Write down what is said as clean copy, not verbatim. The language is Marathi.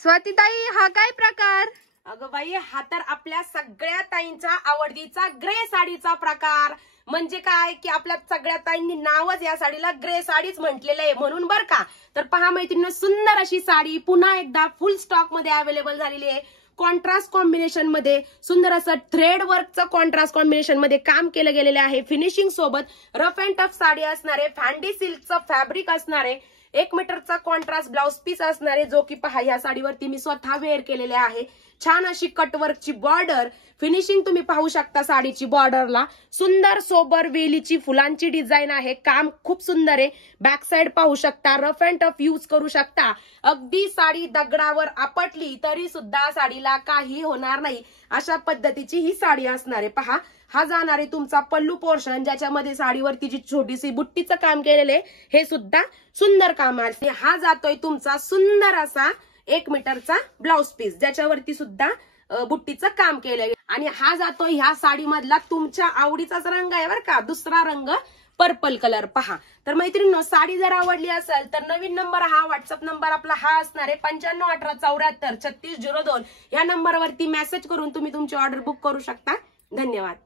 स्वातीताई, हा काय प्रकार? अगं बाई, हा तर आपल्या सगळ्या ताईंचा आवडतीचा ग्रे साडीचा प्रकार. म्हणजे काय की आपल्या सगळ्या ताईंनी नावच या साडीला ग्रे साडीच म्हटलेलं आहे म्हणून बर का. तर पहा मैत्रिणी, सुंदर अशी साडी पुन्हा एकदा फुल स्टॉक मध्ये अवेलेबल झालेली आहे. कॉन्ट्रास्ट कॉम्बिनेशन मध्ये सुंदर असं थ्रेड वर्कचं कॉन्ट्रास्ट कॉम्बिनेशन मध्ये काम केलं गेलेलं आहे. फिनिशिंग सोबत रफ अँड टफ साडी असणार आहे. फॅन्डी सिल्कचं फॅब्रिक असणार आहे. 1 मीटरचा कॉन्ट्रास्ट ब्लाउज पीस असणार आहे, जो की पहा या साडीवरती मी स्वतः वेअर केलेले आहे. छान अशी कटवर्कची बॉर्डर, फिनिशिंग तुम्ही पाहू शकता साडीची बॉर्डरला. सुंदर सोबर वेलीची फुलांची डिझाईन आहे. काम खूप सुंदर आहे. बॅक साइड पाहू शकता, रफ अँड टफ यूज करू शकता. अगदी साडी दगडावर आपटली तरी सुद्धा साडीला काही होणार नाही, अशा पद्धतीची ही साडी असणार आहे. पहा, हा जाणार आहे तुमचा पल्लू पोर्शन, ज्याच्यामध्ये साडीवरती जी छोटीशी बुट्टीचं काम केलेले हे सुद्धा सुंदर काम आहे. हा जातोय तुमचा सुंदर असा 1 मीटरचा ब्लाउज पीस, ज्याच्यावरती सुद्धा बुट्टीचं काम केलंय. आणि हा जातोय ह्या साडीमधला तुमच्या आवडीचाच रंग आहे बरं का, दुसरा रंग पर्पल कलर. पहा, तर मैत्रिणींनो, साडी जर आवडली असेल तर नवीन नंबर हा व्हॉट्सअप नंबर आपला हा असणार आहे 9518743602. या नंबरवरती मेसेज करून तुम्ही तुमची ऑर्डर बुक करू शकता. धन्यवाद.